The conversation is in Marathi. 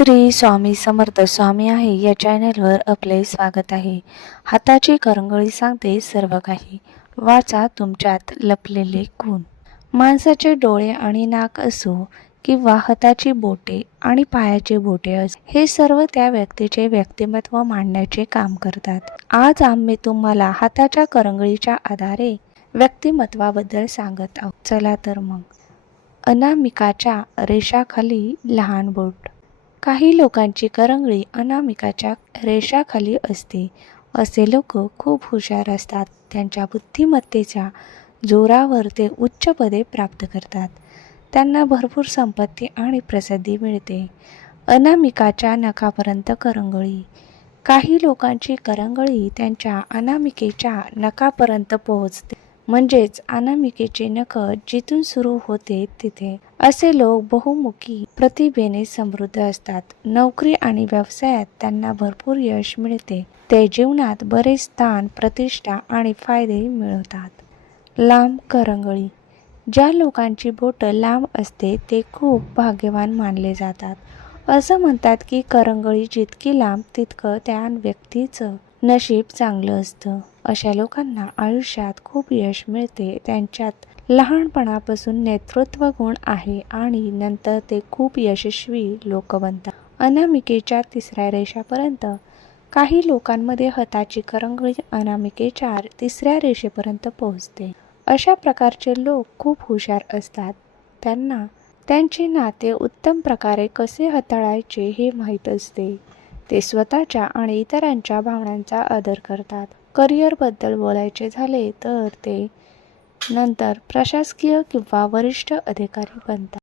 श्री स्वामी समर्थ स्वामी आहे. या चॅनलवर आपले स्वागत आहे. हाताची करंगळी सांगते सर्व काही. वाचा तुमच्यात लपलेले गुण माणसाचे डोळे आणि नाक असो किंवा हाताची बोटे आणि पायाची बोटे असो हे सर्व त्या व्यक्तीचे व्यक्तिमत्व मांडण्याचे काम करतात. आज आम्ही तुम्हाला हाताच्या करंगळीच्या आधारे व्यक्तिमत्वाबद्दल सांगत आहोत. चला तर मग. अनामिकाच्या रेषाखाली लहान बोट. काही लोकांची करंगळी अनामिकाच्या रेषाखाली असते. असे लोक खूप हुशार असतात. त्यांच्या बुद्धिमत्तेच्या जोरावर ते उच्च पदे प्राप्त करतात. त्यांना भरपूर संपत्ती आणि प्रसिद्धी मिळते. अनामिकाच्या नखापर्यंत करंगळी. काही लोकांची करंगळी त्यांच्या अनामिकेच्या नखापर्यंत पोहोचते. म्हणजेच अनामिकेचे नख जिथून सुरू होते तिथे. असे लोक बहुमुखी प्रतिभेने समृद्ध असतात. नोकरी आणि व्यवसायात त्यांना भरपूर यश मिळते. ते जीवनात बरेच स्थान प्रतिष्ठा आणि फायदे मिळवतात. लांब करंगळी. ज्या लोकांची बोटं लांब असते ते खूप भाग्यवान मानले जातात. असं म्हणतात की करंगळी जितकी लांब तितकं त्या व्यक्तीचं नशीब चांगलं असतं. अशा लोकांना आयुष्यात खूप यश मिळते. त्यांच्यात लहानपणापासून नेतृत्व गुण आहे आणि नंतर ते खूप यशस्वी लोक बनतात अनामिकेच्या तिसऱ्या रेषापर्यंत काही लोकांमध्ये हताची करंगळी अनामिकेच्या तिसऱ्या रेषेपर्यंत पोहोचते. अशा प्रकारचे लोक खूप हुशार असतात. त्यांना त्यांचे नाते उत्तम प्रकारे कसे हाताळायचे हे माहीत असते. ते स्वतःच्या आणि इतरांच्या भावनांचा आदर करतात. करिअरबद्दल बोलायचे झाले तर ते नंतर प्रशासकीय किंवा वरिष्ठ अधिकारी बनतात.